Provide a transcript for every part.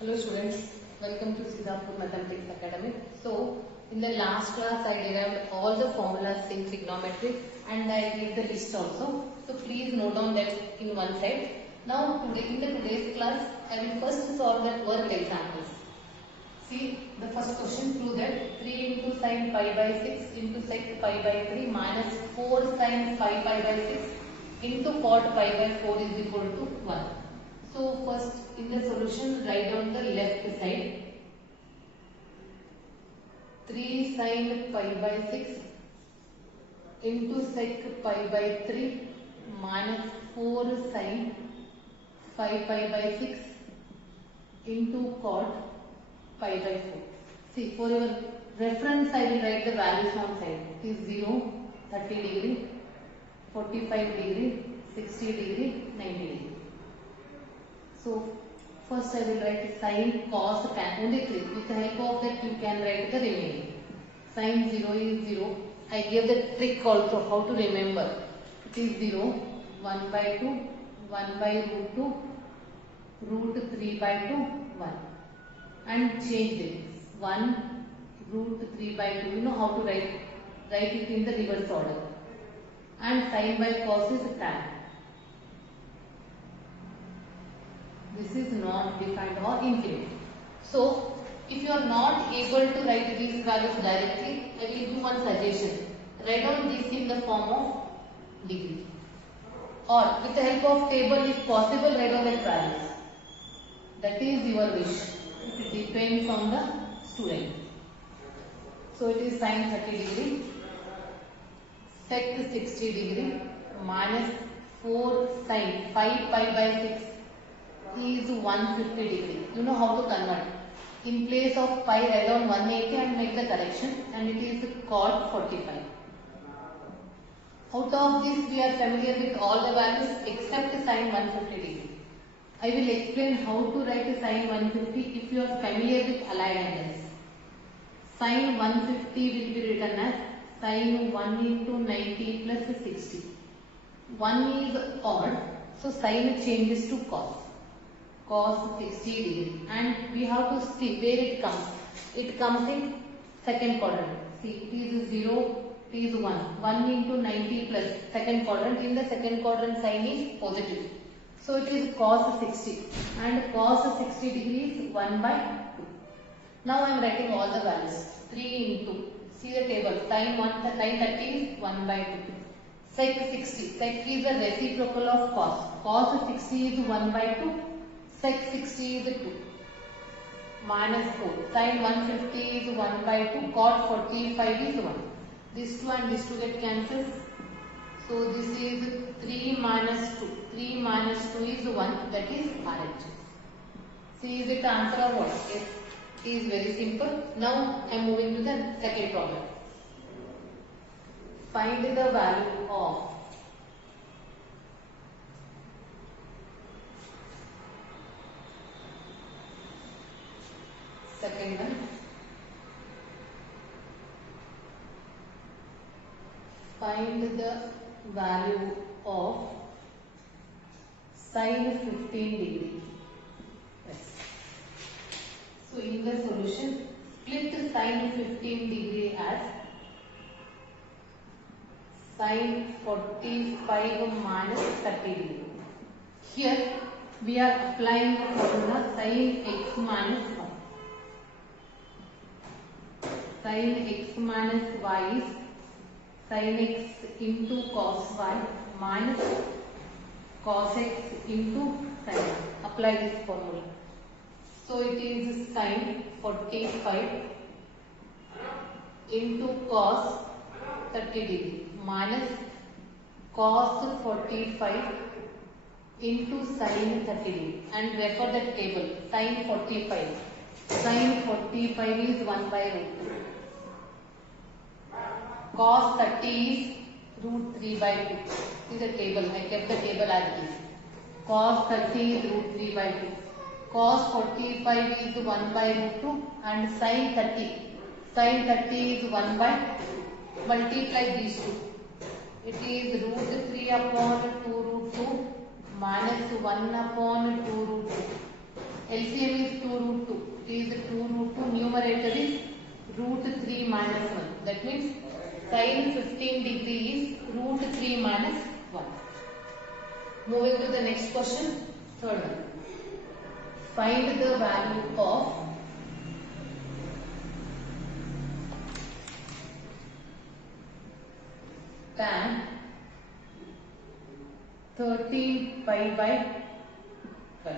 Hello students, welcome to Siddharpur Mathematics Academy. So, in the last class I derived all the formulas in trigonometry and I gave the list also. So, please note down that in one side. Now, in the today's class, I will first solve that work examples. See, the first question prove that 3 into sine pi by 6 into sec pi by 3 minus 4 sine pi by 6 into cot pi by 4 is equal to 1. So first in the solution write down the left side. 3 sine pi by 6 into sec pi by 3 minus 4 sine pi by 6 into cot pi by 4. See, for your reference I will write the values on side. It is 0, 30 degree, 45 degree, 60 degree, 90 degree. So first I will write sine, cos, tan, only 3. With the help of that you can write the remaining. Sine 0 is 0. I gave the trick also how to remember. It is 0, 1 by 2, 1 by root 2, root 3 by 2, 1. And change it. 1, root 3 by 2. You know how to write. Write it in the reverse order. And sine by cos is tan. This is not defined or infinite. So, if you are not able to write these values directly, I will give you one suggestion. Write down this in the form of degree. Or with the help of table, if possible, write down the values. That is your wish. It depends on the student. So, it is sine 30 degree, sec 60 degree, minus 4 sine 5 pi by 6 is 150 degree. You know how to convert. In place of pi, write down 180 and make the correction, and it is cot 45. Out of this, we are familiar with all the values except sine 150 degree. I will explain how to write sine 150 if you are familiar with allied angles. Sine 150 will be written as sine 1 into 90 plus 60. 1 is odd, so sine changes to cos. Cos 60 degree, and we have to see where it comes. It comes in second quadrant. See, it is 0, it is 1. 1 into 90 plus second quadrant. In the second quadrant, sign is positive. So it is cos 60, and cos 60 degree is 1 by 2. Now I am writing all the values. 3 into, see the table, sin 30 is 1 by 2. Sec 60, sec is the reciprocal of cos. Cos 60 is 1 by 2. Sec 60 is 2 minus 4. Sin 150 is 1 by 2. Cot 45 is 1. This 2 and this 2 get cancelled. So this is 3 minus 2. 3 minus 2 is 1. That is RH. See, is it answer or what? Yes. It is very simple. Now I am moving to the second problem. Find the value of second one. Find the value of sine 15 degree. Yes. So in the solution, split sine 15 degree as sine 45 minus 30 degree. Here we are applying the formula sin x minus 1. Sin x minus y is sin x into cos y minus cos x into sin y. Apply this formula. So it is sin 45 into cos 30 degree minus cos 45 into sin 30 degree, and refer that table. Sin 45. Sin 45 is 1 by root 2. Cos 30 is root 3 by 2. See the table. I kept the table as it is. Cos 30 is root 3 by 2. Cos 45 is 1 by root 2, and sin 30. Sin 30 is 1 by 2. Multiply these two. It is root 3 upon 2 root 2 minus 1 upon 2 root 2. LCM is 2 root 2. It is 2 root 2. Numerator is root 3 minus 1. That means sin 15 degree is root 3 minus 1. Moving to the next question. Third one. Find the value of tan 13 pi by 12.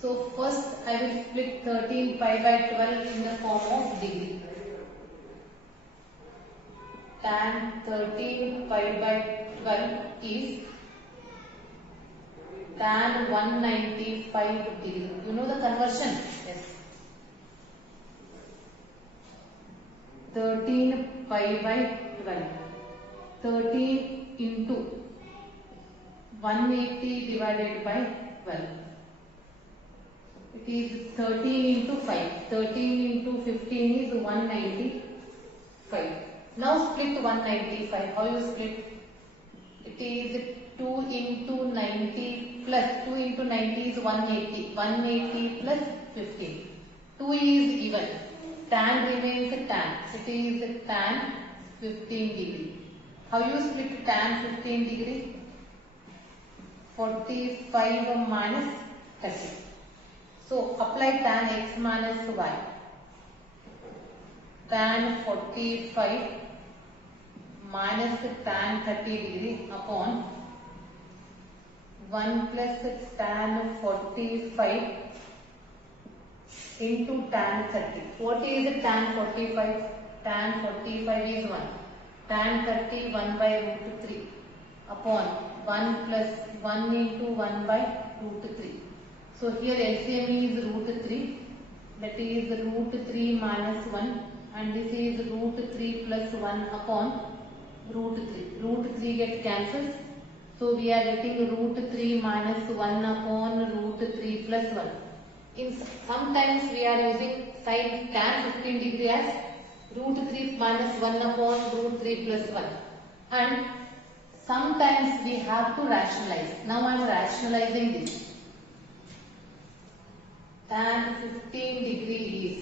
So first I will split 13 pi by 12 in the form of degree. Tan 13 pi by 12 is tan 195 degree. You know the conversion? Yes. 13 pi by 12. 13 into 180 divided by 12. It is 13 into 5. 13 into 15 is 195. Now split 195. How you split? It is 2 into 90 plus 2 into 90 is 180. 180 plus 15. 2 is even. Tan remains tan. It is tan 15 degree. How you split tan 15 degree? 45 minus 30. So apply tan x minus y. Tan 45 minus tan 30 degree upon 1 plus tan 45 into tan 30. What is tan 45? Tan 45 is 1. Tan 30 1 by root 3 upon 1 plus 1 into 1 by root 3. So here LCM is root 3, that is root 3 minus 1, and this is root 3 plus 1 upon root 3. Root 3 get cancelled. So we are getting root 3 minus 1 upon root 3 plus 1. Sometimes we are using sin tan 15 degree as root 3 minus 1 upon root 3 plus 1. And sometimes we have to rationalize. Now I am rationalizing this. Tan 15 degree is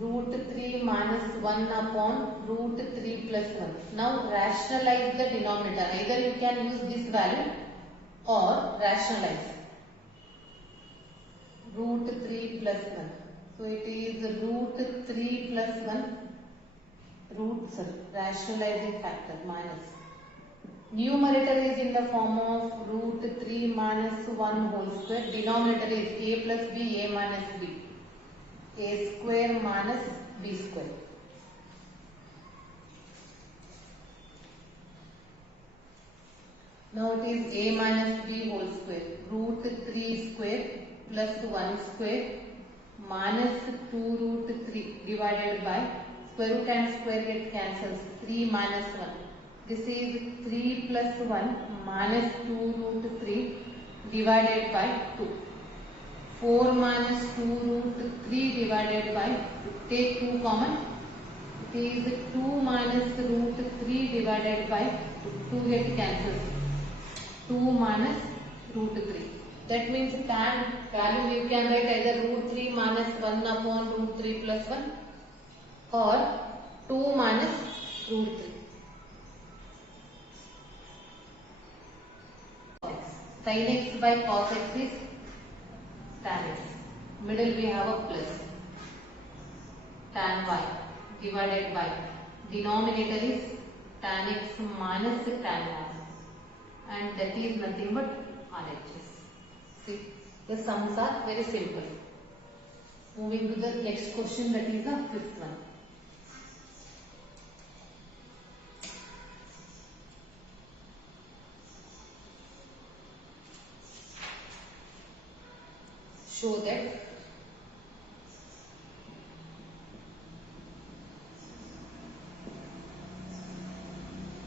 root 3 minus 1 upon root 3 plus 1. Now rationalize the denominator. Either you can use this value or rationalize. Root 3 plus 1. So it is root 3 plus 1 rationalizing factor minus. Numerator is in the form of root 3 minus 1 whole square. Denominator is a plus b, a minus b. A square minus b square. Now it is a minus b whole square. Root 3 square plus 1 square minus 2 root 3 divided by square root and square get cancels. 3 minus 1. This is 3 plus 1 minus 2 root 3 divided by 2. 4 minus 2 root 3 divided by 2. Take 2 common. It is 2 minus root 3 divided by 2. 2 get cancels. 2 minus root 3. That means tan value you can write either root 3 minus 1 upon root 3 plus 1 or 2 minus root 3. Sin x by cos x is tan x. Middle we have a plus. Tan y divided by denominator is tan x minus tan y, and that is nothing but RHS. See, the sums are very simple. Moving to the next question, that is the fifth one. Show that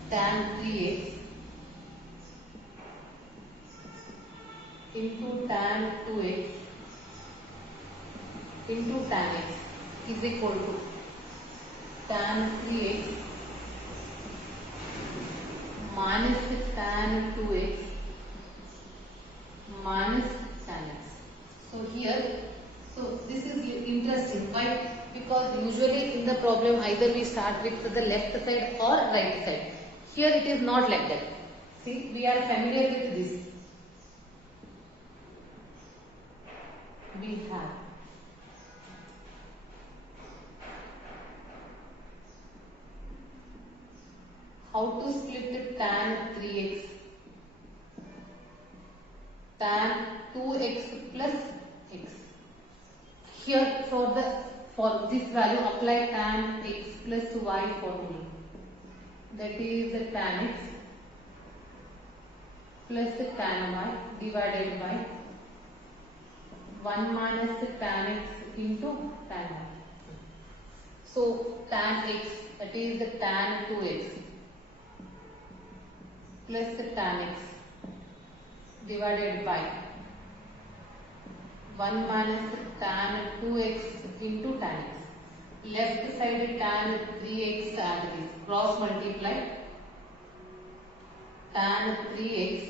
tan 3x into tan 2x into tan x is equal to tan 3x minus tan 2x minus tan x. So here, so this is interesting. Why? Because usually in the problem either we start with the left side or right side. Here it is not like that. See, we are familiar with this. We have how to split tan 3x, tan 2x plus x. Here for this value apply tan x plus y formula. That is the tan x plus the tan y divided by 1 minus the tan x into tan y. So tan x, that is the tan 2x plus the tan x divided by 1 minus the tan 2x into tan x. Left side tan 3x as it is, cross multiply tan 3x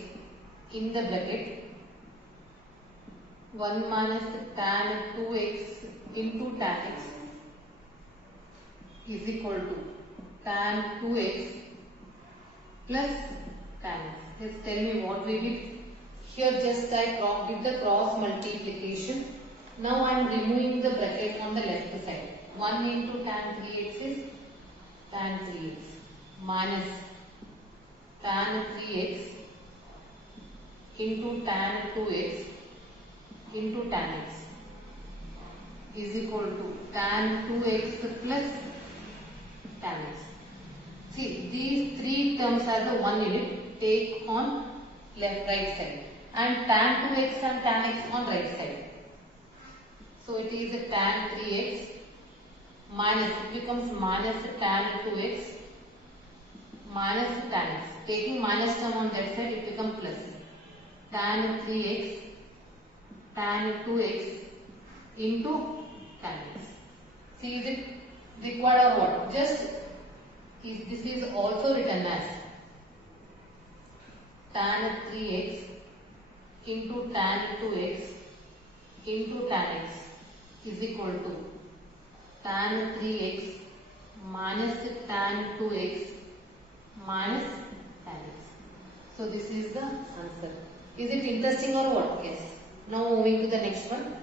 in the bracket 1 minus tan 2x into tan x is equal to tan 2x plus tan x. Just tell me what we did. Here just I did the cross multiplication. Now I am removing the bracket on the left side. 1 into tan 3x is tan 3x minus tan 3x into tan 2x into tan x is equal to tan 2x plus tan x. See, these three terms are the one unit. Take on right side and tan 2x and tan x on right side. So it is a tan 3x minus, it becomes minus tan 2x minus tan x. Taking minus term on that side, it becomes plus tan 3x tan 2x into tan x. See, is it required or what? Just this is also written as tan 3x into tan 2x into tan x is equal to tan 3x minus tan 2x minus tan x. So this is the answer. Is it interesting or what? Yes. Now moving to the next one.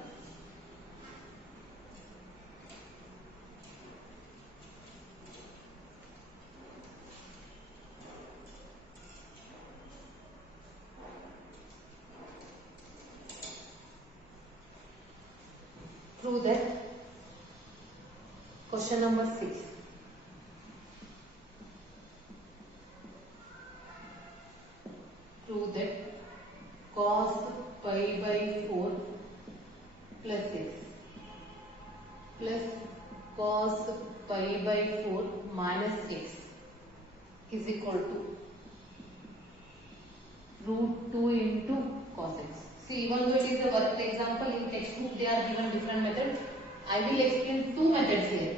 Prove that. Question number 6. Prove that cos pi by 4 plus x plus cos pi by 4 minus x is equal to root 2 into cos x. See, even though it is a worked example, in textbook they are given different methods. I will explain two methods here.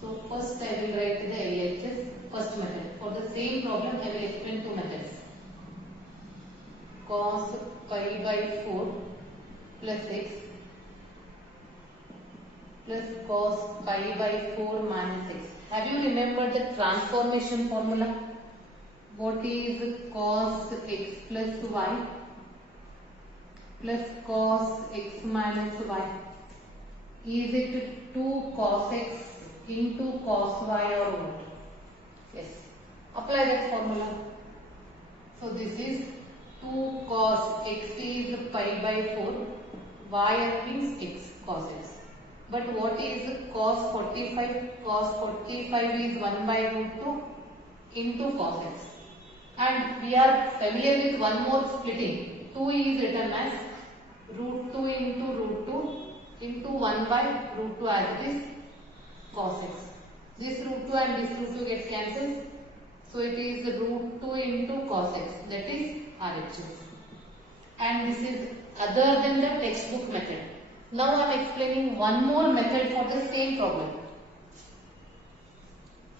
So first I will write the LHS first method. For the same problem I will explain two methods. Cos pi by 4 plus x plus cos pi by 4 minus x. Have you remembered the transformation formula? What is cos x plus y plus cos x minus y? Is it 2 cos x into cos y or what? Yes. Apply that formula. So this is 2 cos x is pi by 4, y means x, cos x. But what is cos 45? Cos 45 is 1 by root 2 into cos x. And we are familiar with one more splitting. 2 is written as root 2 into root 2 into 1 by root 2 as it is cos x. This root 2 and this root 2 gets cancelled. So it is root 2 into cos x, that is RHS. And this is other than the textbook method. Now I am explaining one more method for the same problem.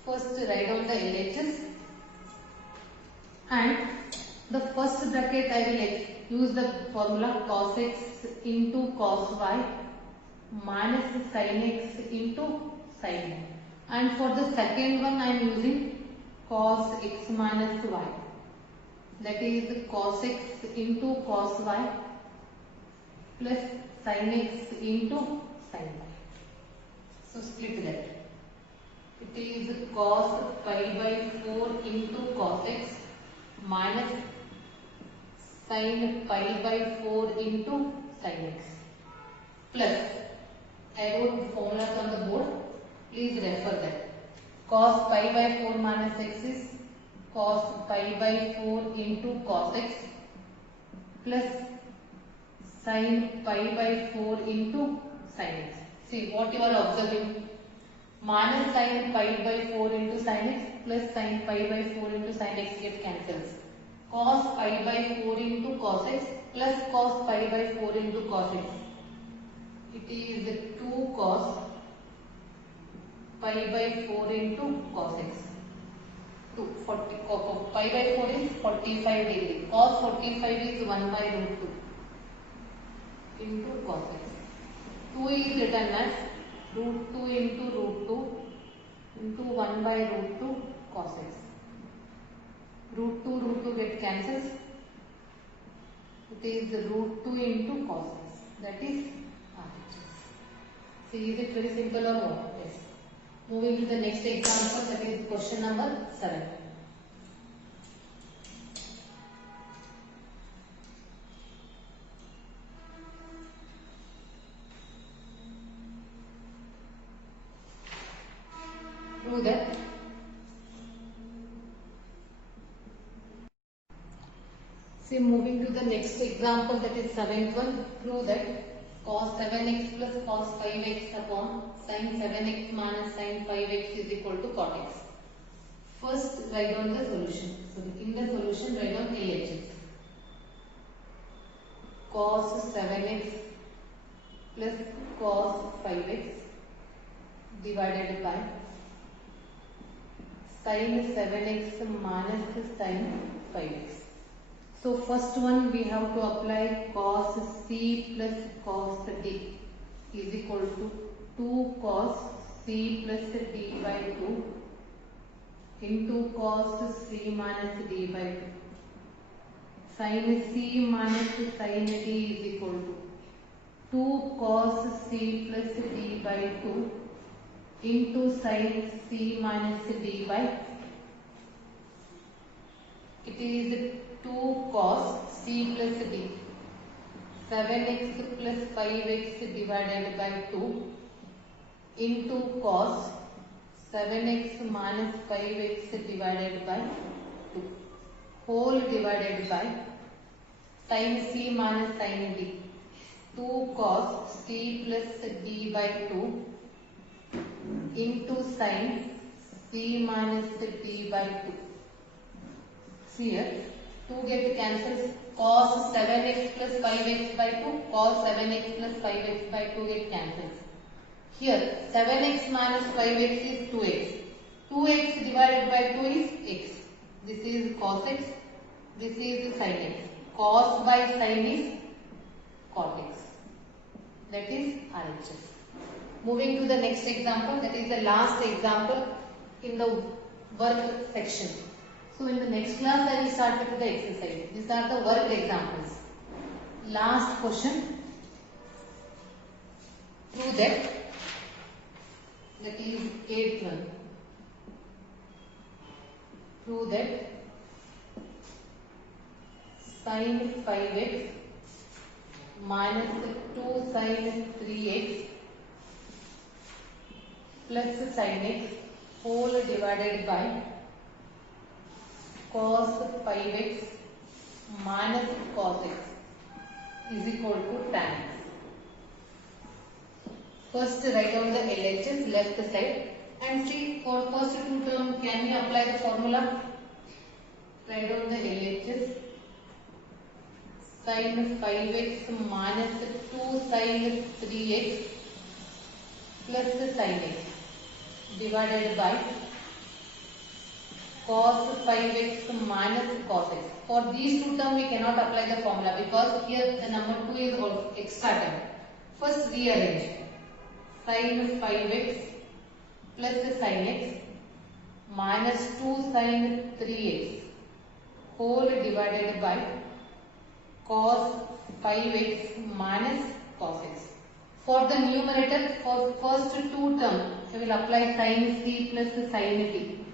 First write down the LHS and the first bracket I will use the formula cos x into cos y minus sin x into sin y. And for the second one I am using cos x minus y. That is cos x into cos y plus sin x into sin y. So split that. It is cos pi by 4 into cos x minus sin pi by 4 into sin x plus, I wrote the formulas on the board, please refer that. Cos pi by 4 minus x is cos pi by 4 into cos x plus sin pi by 4 into sin x. See what you are observing. Minus sin pi by 4 into sin x plus sin pi by 4 into sin x get cancels. Cos pi by 4 into cos x plus cos pi by 4 into cos x. It is 2 cos pi by 4 into cos x. 40, pi by 4 is 45 degree. Cos 45 is 1 by root 2 into cos x. 2 is written as root 2 into root 2 into 1 by root 2 cos x. Root 2 get cancels. It is root 2 into cos x. That is RHS. See, is it very simple or what? Yes. Moving to the next example, that is question number 7. Prove that. See, moving to the next example, that is 7th one. Prove that cos 7x plus cos 5x upon sin 7x minus sin 5x is equal to cot x. First, write down the solution. So, in the solution, write down LHS. Cos 7x plus cos 5x divided by sin 7x minus sin 5x. So first one we have to apply cos c plus cos d is equal to 2 cos c plus d by 2 into cos c minus d by 2. Sin c minus sin d is equal to 2 cos c plus d by 2 into sin c minus d by, it is 2 cos c plus d, 7x plus 5x divided by 2 into cos 7x minus 5x divided by 2 whole divided by sin c minus sin d, 2 cos c plus d by 2 into sin c minus d by 2. See here, 2 get cancels. Cos 7x plus 5x by 2, cos 7x plus 5x by 2 get cancels. Here, 7x minus 5x is 2x. 2x divided by 2 is x. This is cos x, this is sin x. Cos by sin is cot x. That is RHS. Moving to the next example, that is the last example in the work section. So in the next class I will start with the exercise. These are the work examples. Last question. Prove that. That is 8th one. Prove that sin 5x minus 2 sin 3x plus sin x whole divided by cos 5x minus cos x is equal to tan x. First write down the LHS left side and see for first two term can we apply the formula? Write down the LHS. Sin 5x minus 2 sin 3x plus sin x divided by cos 5x minus cos x. For these two terms we cannot apply the formula because here the number 2 is also extra term. First rearrange. Sin 5x plus sin x minus 2 sin 3x whole divided by cos 5x minus cos x. For the numerator, for first two terms, I will apply sin c plus sin t.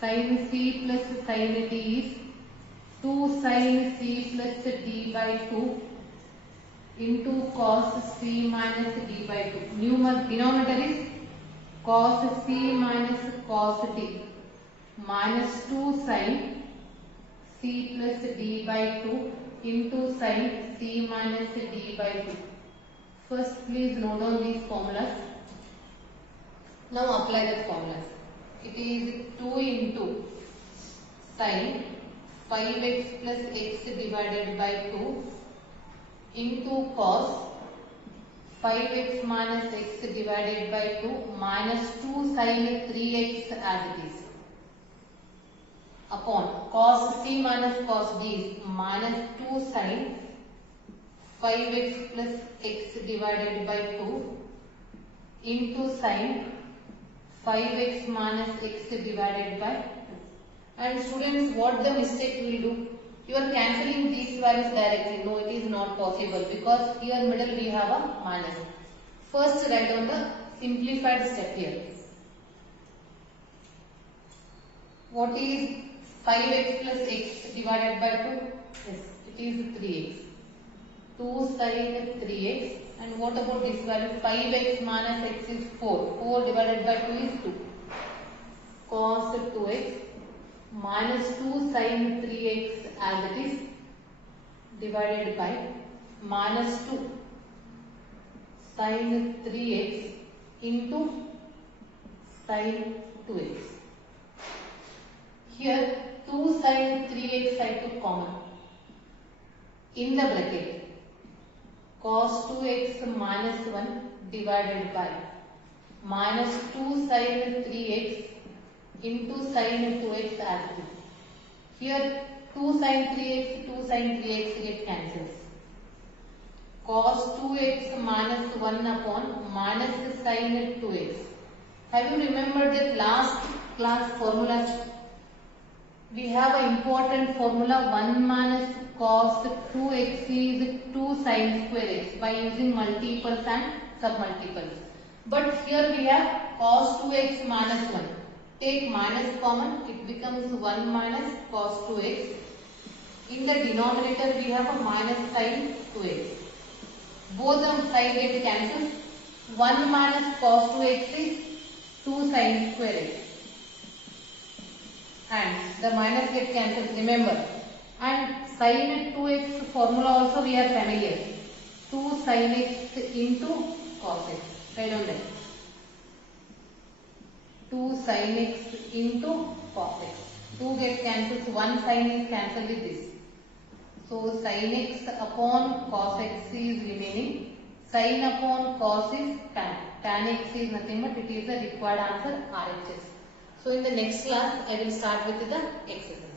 Sin c plus sin t is 2 sin c plus d by 2 into cos c minus d by 2. Denominator is cos c minus cos t minus 2 sin c plus d by 2 into sin c minus d by 2. First please note down these formulas. Now apply the formulas. It is 2 into sin 5x plus x divided by 2 into cos 5x minus x divided by 2 minus 2 sin 3x as it is upon cos c minus cos d is minus 2 sin 5x plus x divided by 2 into sin 5x minus x divided by 2. And students, what the mistake will do? You are cancelling these values directly. No, it is not possible because here middle we have a minus. First write down the simplified step here. What is 5x plus x divided by 2? Yes, it is 3x. 2 sin 3x. And what about this value? 5x minus x is 4. 4 divided by 2 is 2. Cos 2x minus 2 sin 3x as it is divided by minus 2 sin 3x into sin 2x. Here 2 sin 3x I took common. In the bracket cos 2x minus 1 divided by minus 2 sin 3x into sin 2x as it is. Here 2 sin 3x get cancels. Cos 2x minus 1 upon minus sin 2x. Have you remembered that last class formulas? We have an important formula 1 minus cos 2x is 2 sin square x by using multiples and submultiples. But here we have cos 2x minus 1. Take minus common, it becomes 1 minus cos 2x. In the denominator we have a minus sin 2x. Both the side get cancelled. 1 minus cos 2x is 2 sin square x. And the minus get cancelled, remember. And sin 2x formula also we are familiar. 2 sin x into cos x. Write down that. 2 sin x into cos x. 2 get cancelled. 1 sin is cancelled with this. So sin x upon cos x is remaining. Sin upon cos is tan. Tan x is nothing but it is the required answer RHS. So in the next class I will start with the exercise.